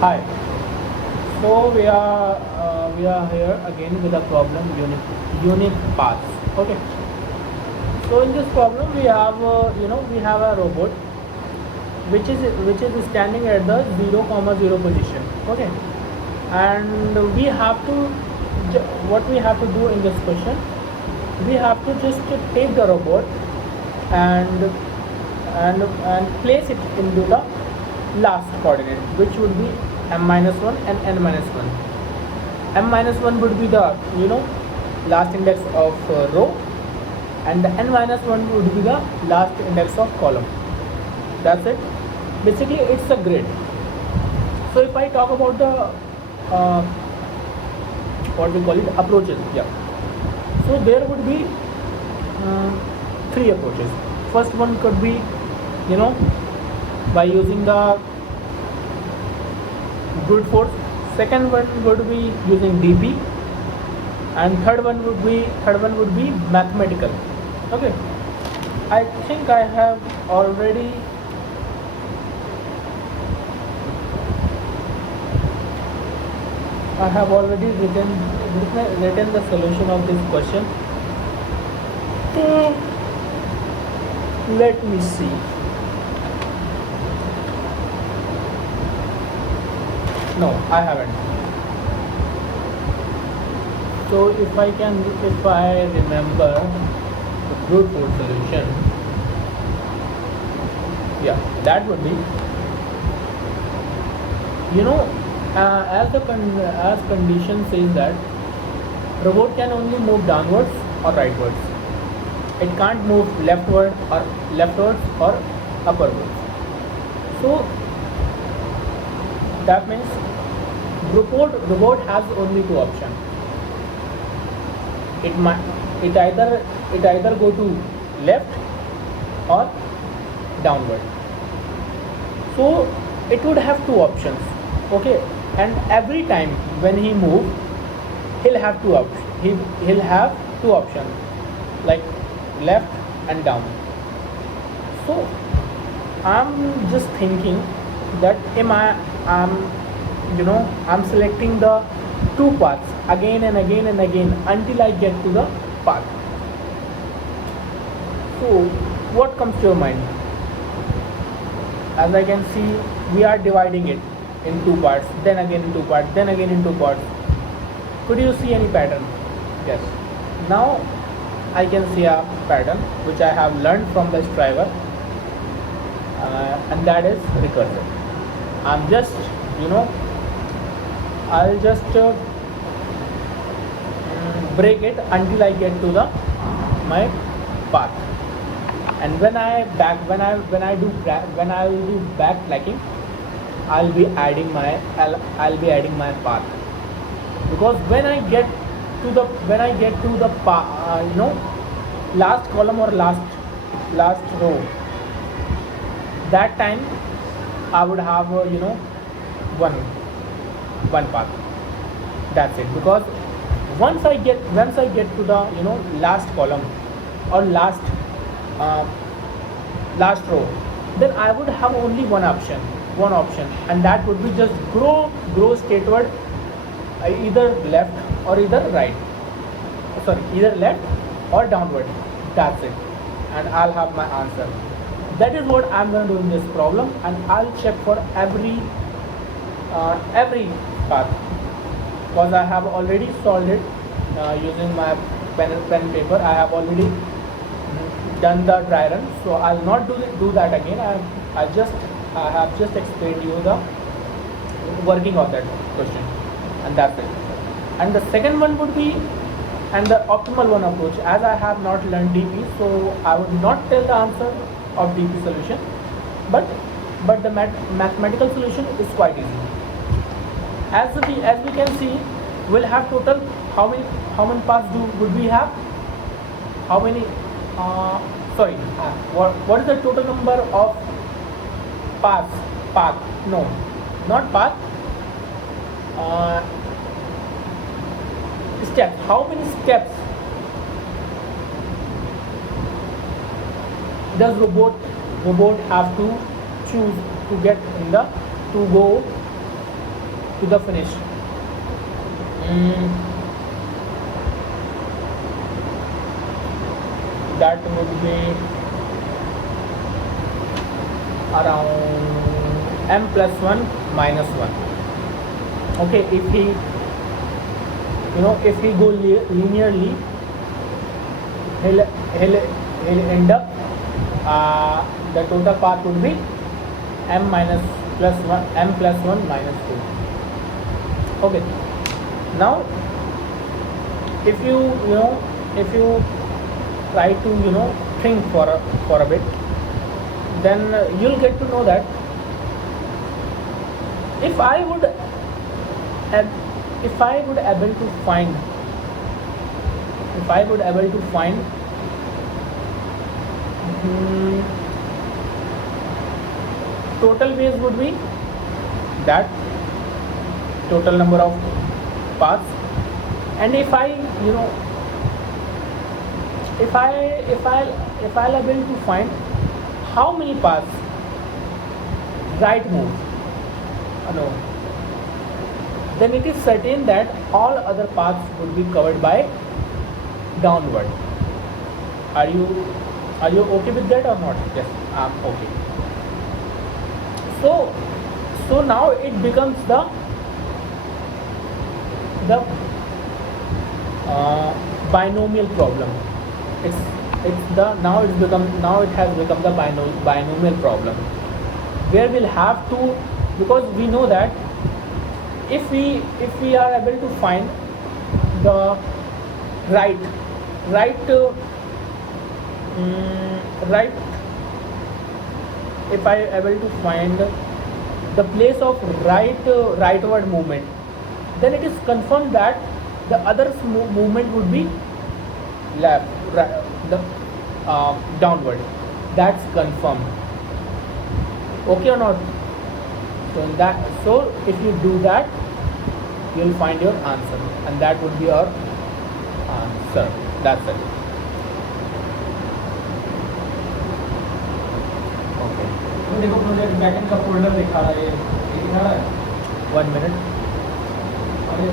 Hi. So we are here again with a problem unit paths. Okay. So in this problem we have we have a robot which is standing at the 0, 0 position. Okay. And we have to what we have to do in this question, we have to just take the robot and and place it into the last coordinate, which would be m minus 1 and n minus 1. M minus 1 would be the last index of row, and the n minus 1 would be the last index of column. That's it. Basically it's a grid. So if I talk about the what we call it, approaches, yeah. So there would be three approaches. First one could be by using the brute force. Second one would be using DP, and third one would be mathematical. Okay. I think I have already written the solution of this question. Let me see. No, I haven't. So if I remember the brute force solution, yeah, that would be, as condition says that robot can only move downwards or rightwards. It can't move leftwards or upwards. So that means robot has only two options. It either go to left or downward. So it would have two options. Okay, and every time when he move, he'll have two options, like left and down. So I'm just thinking that I'm selecting the two paths again and again and again until I get to the path. So what comes to your mind? As I can see, we are dividing it in two parts, then again in two parts, then again in two parts. Could you see any pattern? Yes. Now I can see a pattern which I have learned from the driver, and that is recursive. I'm just I'll just break it until I get to my path. And when I will do backtracking, I'll be adding my path, because when I get to the last column or last row, that time I would have one path. That's it. Because once I get to the last column or last row, then I would have only one option, and that would be just grow straightward, either left or either right. Either left or downward. That's it, and I'll have my answer. That is what I'm going to do in this problem, and I'll check for every path, because I have already solved it using my pen and paper. I have already done the dry run, so I'll not do that again. I have just explained you the working of that question, and that's it. And the second one would be, and the optimal one approach, as I have not learned DP, so I would not tell the answer of DP solution, but the mathematical solution is quite easy. As we can see, we'll have total how many paths would we have? How many? What is the total number of paths? No, not path. Steps. How many steps does robot have to choose to get in the to go to the finish. That would be around m plus 1 minus 1. Okay, if he if he go linearly, he'll end up the total path would be m minus plus 1 m plus 1 minus 2. Okay, now if you try to think for a bit, then you'll get to know that if I would able to find total ways would be that total number of paths, and if I'll able to find how many paths right move, then it is certain that all other paths would be covered by downward. Are you okay with that or not? Yes, I'm okay. So now it becomes the binomial problem. Now it has become the binomial problem, where we'll have to, because we know that if we are able to find the right if I able to find the place of rightward movement, then it is confirmed that the other movement would be left, downward. That's confirmed. Okay or not? So if you do that, you'll find your answer, and that would be your answer. That's it. Okay. तो देखो project backend का folder दिखा रहा है, ये दिखा रहा है 1 minute. और ये